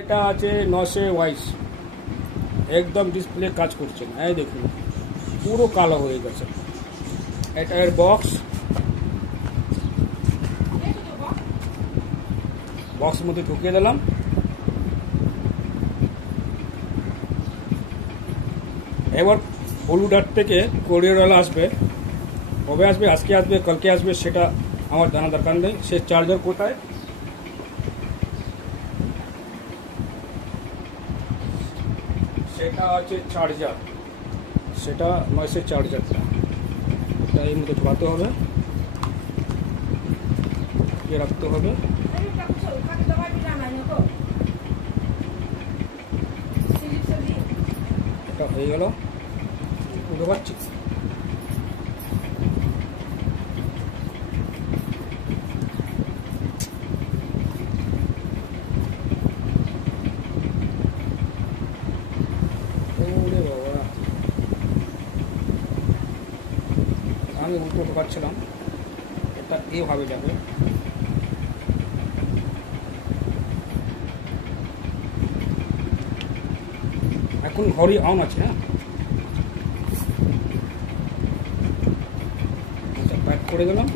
এটা আছে 922 একদম ডিসপ্লে কাজ করছে না, এই দেখুন পুরো কালো হয়ে গেছে। এটা এর বক্সের মধ্যে ঢুকিয়ে দিলাম। এবার হলুডার থেকে কোরিয়ারওয়ালা আসবে, কবে আসবে, আজকে আসবে কালকে আসবে সেটা আমার জানা দরকার নেই। সে চার্জার কোথায়, সেটা আছে চার্জার, সেটা নয় সে চার্জারটা এটা এর মধ্যে ঢোকাতে হবে, দিয়ে রাখতে হবে। এটা হয়ে গেল, ঢোকাচ্ছি। আমি উল্টো ঢোকাচ্ছিলাম, এটা এইভাবে যাবে। এখন ঘড়ি অন আছে, হ্যাঁ আচ্ছা প্যাক করে দিলাম।